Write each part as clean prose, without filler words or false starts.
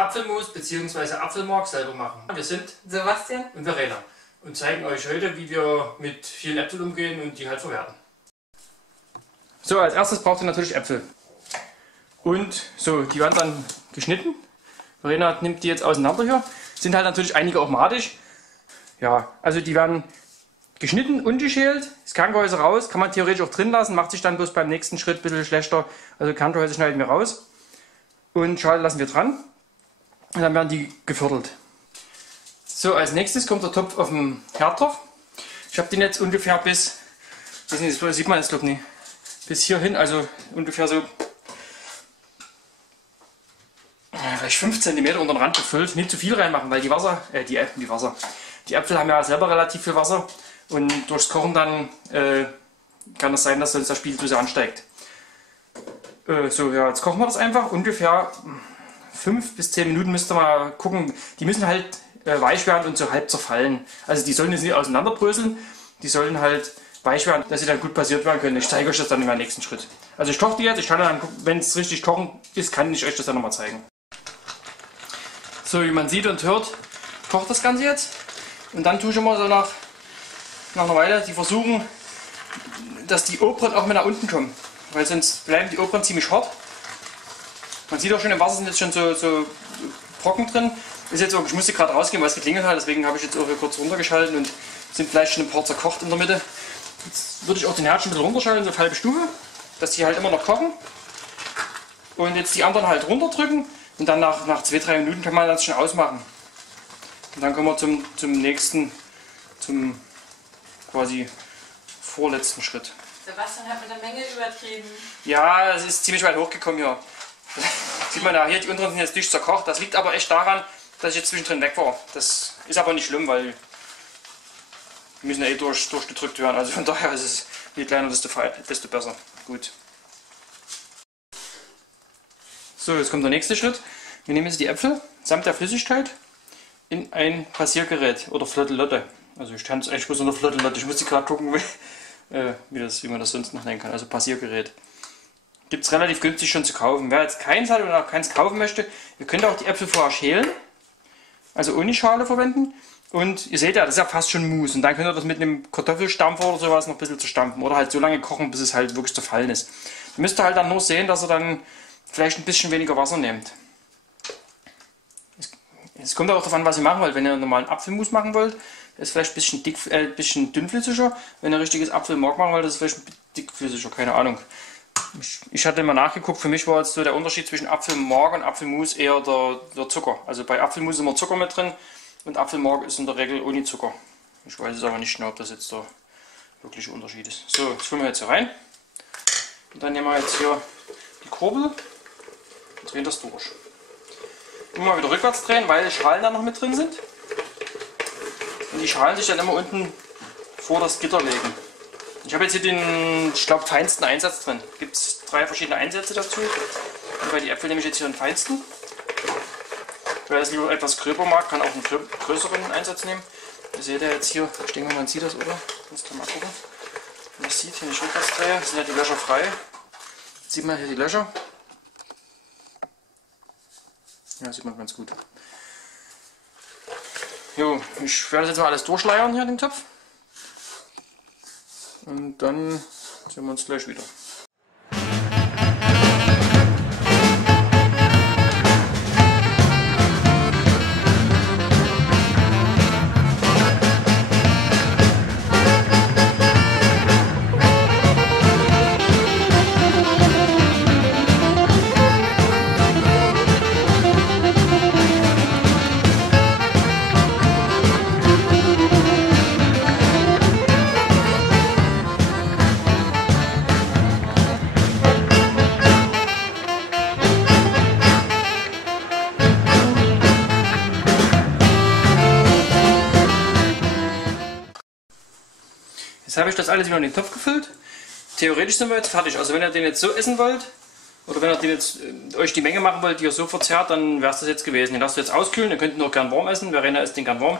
Apfelmus bzw. Apfelmark selber machen. Wir sind Sebastian und Verena und zeigen euch heute, wie wir mit vielen Äpfeln umgehen und die halt verwerten. So, als erstes braucht ihr natürlich Äpfel. Und so, die werden dann geschnitten. Verena nimmt die jetzt auseinander hier. Sind halt natürlich einige auch madisch. Ja, also die werden geschnitten und geschält. Das Kerngehäuse raus, kann man theoretisch auch drin lassen, macht sich dann bloß beim nächsten Schritt ein bisschen schlechter. Also Kerngehäuse schneiden wir raus und Schale lassen wir dran. Und dann werden die geviertelt. So, als nächstes kommt der Topf auf dem Herd drauf. Ich habe den jetzt ungefähr bis, das sieht man jetzt glaube ich nicht, bis hierhin, also ungefähr so vielleicht 5 cm unter den Rand gefüllt. Nicht zu viel reinmachen, weil die Äpfel haben ja selber relativ viel Wasser und durchs Kochen dann kann es sein, dass das Spiegeldrüse ansteigt. So, ja, jetzt kochen wir das einfach ungefähr 5 bis 10 Minuten, müsst ihr mal gucken. Die müssen halt weich werden und so halb zerfallen. Also die sollen jetzt nicht auseinanderbröseln, die sollen halt weich werden, dass sie dann gut passiert werden können. Ich zeige euch das dann in meinem nächsten Schritt. Also ich koche die jetzt, ich kann dann, wenn es richtig kochen ist, kann ich euch das dann nochmal zeigen. So, wie man sieht und hört, kocht das Ganze jetzt. Und dann tue ich immer so nach einer Weile, die versuchen, dass die Oberen auch mal nach unten kommen. Weil sonst bleiben die Oberen ziemlich hart. Man sieht auch schon, im Wasser sind jetzt schon so Brocken drin. Ist jetzt auch, ich musste gerade rausgehen, weil es geklingelt hat, deswegen habe ich jetzt auch hier kurz runtergeschaltet und sind vielleicht schon ein paar zerkocht in der Mitte. Jetzt würde ich auch den Herd schon ein bisschen runterschalten, so auf halbe Stufe, dass die halt immer noch kochen. Und jetzt die anderen halt runterdrücken und dann nach 2-3 Minuten kann man das schon ausmachen. Und dann kommen wir zum nächsten, zum quasi vorletzten Schritt. Sebastian hat mit der Menge übertrieben. Ja, es ist ziemlich weit hochgekommen hier. Sieht man da, hier die unteren sind jetzt dicht zerkocht. Das liegt aber echt daran, dass ich jetzt zwischendrin weg war. Das ist aber nicht schlimm, weil die müssen ja eh durchgedrückt werden. Also von daher ist es, je kleiner desto besser. Gut. So, jetzt kommt der nächste Schritt. Wir nehmen jetzt die Äpfel samt der Flüssigkeit in ein Passiergerät oder Flottelotte. Also ich kann es eigentlich bloß unter Flottelotte. Ich musste gerade gucken, wie man das sonst noch nennen kann. Also Passiergerät. Gibt es relativ günstig schon zu kaufen. Wer jetzt keins hat oder auch keins kaufen möchte, ihr könnt auch die Äpfel vorher schälen. Also ohne Schale verwenden. Und ihr seht ja, das ist ja fast schon Mousse. Und dann könnt ihr das mit einem Kartoffelstampfer oder sowas noch ein bisschen zerstampfen. Oder halt so lange kochen, bis es halt wirklich zerfallen ist. Ihr müsst halt dann nur sehen, dass ihr dann vielleicht ein bisschen weniger Wasser nehmt. Es kommt auch darauf an, was ihr machen wollt. Wenn ihr einen normalen Apfelmus machen wollt, ist vielleicht ein bisschen dünnflüssiger. Wenn ihr richtiges Apfelmark machen wollt, ist es vielleicht ein bisschen dickflüssiger. Keine Ahnung. Ich hatte mal nachgeguckt, für mich war jetzt so der Unterschied zwischen Apfelmark und Apfelmus eher der Zucker. Also bei Apfelmus ist immer Zucker mit drin und Apfelmark ist in der Regel ohne Zucker. Ich weiß es aber nicht genau, ob das jetzt der wirkliche Unterschied ist. So, das füllen wir jetzt hier rein. Und dann nehmen wir jetzt hier die Kurbel und drehen das durch. Immer wieder rückwärts drehen, weil die Schalen da noch mit drin sind. Und die Schalen sich dann immer unten vor das Gitter legen. Ich habe jetzt hier den, ich glaube, feinsten Einsatz drin. Gibt es 3 verschiedene Einsätze dazu. Und bei den Äpfeln nehme ich jetzt hier den feinsten. Wer das lieber etwas gröber mag, kann auch einen größeren Einsatz nehmen. Ihr seht ja jetzt hier, ich denke mal, man sieht das, oder? Muss man mal gucken. Wenn man das sieht, wenn ich rückwärts drehe, sind ja die Löcher frei. Jetzt sieht man hier die Löcher. Ja, sieht man ganz gut. Jo, ich werde das jetzt mal alles durchleiern hier in den Topf. Und dann sehen wir uns gleich wieder. Jetzt habe ich das alles wieder in den Topf gefüllt. Theoretisch sind wir jetzt fertig. Also wenn ihr den jetzt so essen wollt, oder wenn ihr den jetzt, euch die Menge machen wollt, die ihr so verzehrt, dann wäre es das jetzt gewesen. Den lasst ihr jetzt auskühlen, ihr könnt ihn auch gern warm essen. Verena isst den gern warm.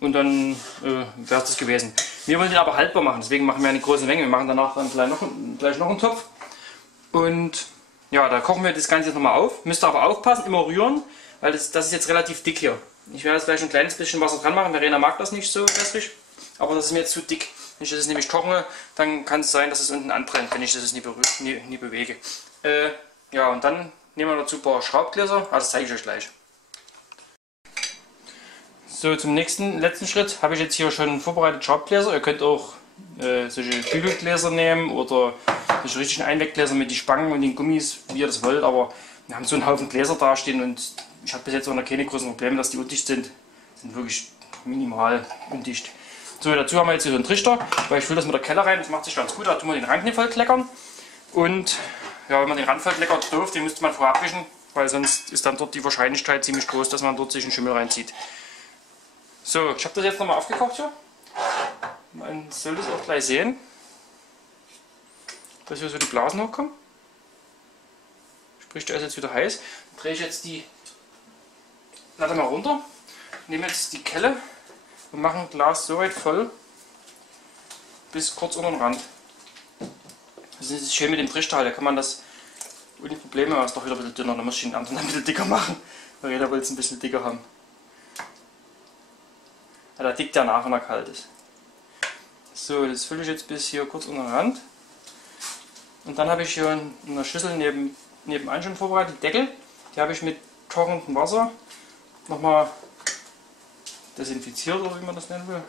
Und dann wäre es das gewesen. Wir wollen den aber haltbar machen, deswegen machen wir eine große Menge. Wir machen danach dann gleich noch einen Topf. Und Ja, da kochen wir das Ganze jetzt nochmal auf. Müsst ihr aber aufpassen, immer rühren, weil das ist jetzt relativ dick hier. Ich werde jetzt gleich ein kleines bisschen Wasser dran machen. Verena mag das nicht so wässrig, aber das ist mir jetzt zu dick. Wenn ich das nämlich koche, dann kann es sein, dass es unten anbrennt, wenn ich das nie bewege. Ja, und dann nehmen wir dazu ein paar Schraubgläser. Das zeige ich euch gleich. So, zum letzten Schritt habe ich jetzt hier schon vorbereitet Schraubgläser. Ihr könnt auch solche Bügelgläser nehmen oder solche richtigen Einweggläser mit den Spangen und den Gummis, wie ihr das wollt. Aber wir haben so einen Haufen Gläser dastehen und ich habe bis jetzt auch noch keine großen Probleme, dass die undicht sind. Sind wirklich minimal undicht. So, dazu haben wir jetzt hier so einen Trichter, weil ich fülle das mit der Kelle rein. Das macht sich ganz gut. Da tun wir den Rand nicht voll kleckern. Und ja, wenn man den Rand voll kleckert, doof, den müsste man vorher abwischen, weil sonst ist dann dort die Wahrscheinlichkeit ziemlich groß, dass man dort sich einen Schimmel reinzieht. So, ich habe das jetzt nochmal aufgekocht hier. Man soll das auch gleich sehen, dass hier so die Blasen hochkommen. Sprich, der ist jetzt wieder heiß. Dann drehe ich jetzt die Platte mal runter, nehme jetzt die Kelle und mache ein Glas so weit voll, bis kurz unter den Rand. Das ist schön mit dem Trichter, da kann man das ohne Probleme, aber es ist doch wieder ein bisschen dünner, da muss ich den anderen ein bisschen dicker machen, weil jeder will es ein bisschen dicker haben. Ja, da dickt der nach, wenn er kalt ist. So, das fülle ich jetzt bis hier kurz unter den Rand. Und dann habe ich hier in einer Schüssel nebenan schon vorbereitet, die Deckel. Die habe ich mit kochendem Wasser nochmal desinfiziert, oder wie man das nennen will.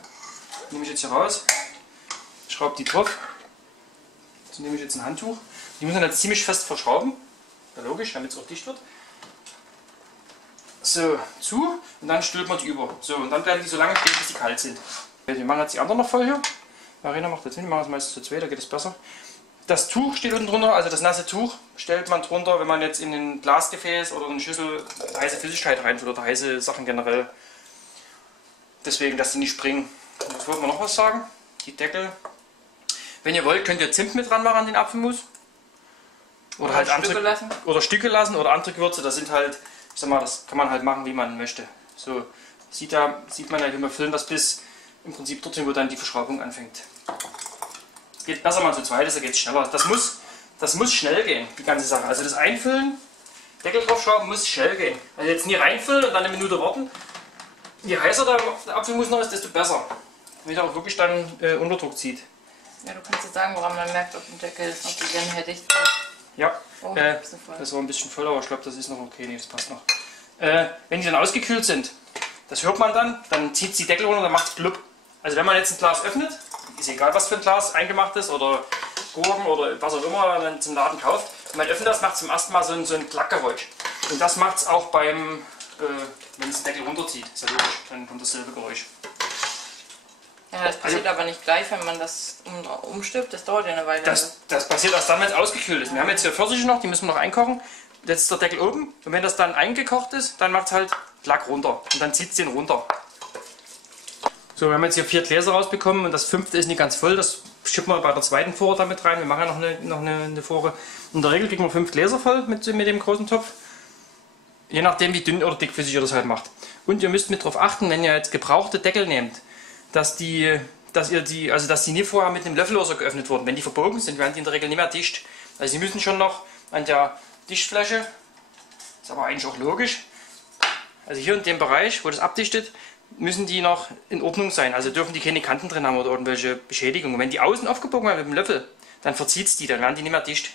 Die nehme ich jetzt hier raus, schraube die drauf. Dazu nehme ich jetzt ein Handtuch. Die muss man jetzt ziemlich fest verschrauben. Ja, logisch, damit es auch dicht wird. So, zu und dann stülpt man die über. So, und dann bleiben die so lange stehen, bis sie kalt sind. Wir machen jetzt die anderen noch voll hier. Verena macht das hin, wir machen es meistens zu zweit, da geht es besser. Das Tuch steht unten drunter, also das nasse Tuch stellt man drunter, wenn man jetzt in ein Glasgefäß oder eine Schüssel heiße Flüssigkeit reinfüllt oder heiße Sachen generell. Deswegen, dass die nicht springen. Jetzt wollten wir noch was sagen. Die Deckel. Wenn ihr wollt, könnt ihr Zimt mit dran machen an den Apfelmus. Oder halt Stücke lassen. Oder Stücke lassen oder andere Gewürze. Das sind halt, ich sag mal, das kann man halt machen, wie man möchte. So sieht man ja, wie wir filmen das bis im Prinzip dorthin, wo dann die Verschraubung anfängt. Geht besser mal zu zweit, da geht es schneller. Das muss schnell gehen, die ganze Sache. Also das Einfüllen, Deckel draufschrauben, muss schnell gehen. Also jetzt nie reinfüllen und dann eine Minute warten. Je heißer der Apfelmus noch ist, desto besser. Damit er auch wirklich dann Unterdruck zieht. Ja, du kannst jetzt sagen, woran man merkt, ob ein Deckel ist, ob die Gänge her dicht sind. Ja, Oh, das war ein bisschen voll, aber ich glaube, das ist noch okay. Nee, das passt noch. Wenn die dann ausgekühlt sind, das hört man dann zieht die Deckel runter und dann macht es blub. Also wenn man jetzt ein Glas öffnet, ist egal was für ein Glas eingemacht ist oder Gurken oder was auch immer man zum Laden kauft, und man öffnet das, macht zum ersten Mal so ein Klackgeräusch. Und das macht es auch beim, wenn es den Deckel runterzieht, ist ja logisch, dann kommt dasselbe Geräusch. Ja, das passiert aber nicht gleich, wenn man das umstülpt, das dauert ja eine Weile. Das passiert erst dann, wenn es ausgekühlt ist. Wir haben jetzt hier Pfirsiche noch, die müssen wir noch einkochen. Jetzt ist der Deckel oben und wenn das dann eingekocht ist, dann macht es halt Klack runter und dann zieht es den runter. So, wir haben jetzt hier 4 Gläser rausbekommen und das 5. ist nicht ganz voll. Das schippen wir bei der zweiten Fuhre damit rein. Wir machen ja noch eine Fuhre. In der Regel kriegen wir 5 Gläser voll mit dem großen Topf. Je nachdem, wie dünn oder dickflüssig ihr das halt macht. Und ihr müsst mit darauf achten, wenn ihr jetzt gebrauchte Deckel nehmt, dass die nie vorher mit einem Löffel oder so geöffnet wurden. Wenn die verbogen sind, werden die in der Regel nicht mehr dicht. Also sie müssen schon noch an der Dichtfläche, ist aber eigentlich auch logisch, also hier in dem Bereich, wo das abdichtet, müssen die noch in Ordnung sein. Also dürfen die keine Kanten drin haben oder irgendwelche Beschädigungen. Wenn die außen aufgebogen werden mit dem Löffel, dann verzieht es die, dann werden die nicht mehr dicht.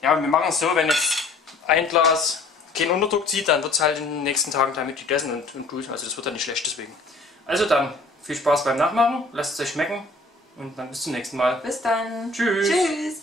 Ja, wir machen es so, wenn jetzt ein Glas keinen Unterdruck zieht, dann wird es halt in den nächsten Tagen damit gegessen und gut. Also das wird dann nicht schlecht deswegen. Also dann, viel Spaß beim Nachmachen, lasst es euch schmecken und dann bis zum nächsten Mal. Bis dann. Tschüss. Tschüss.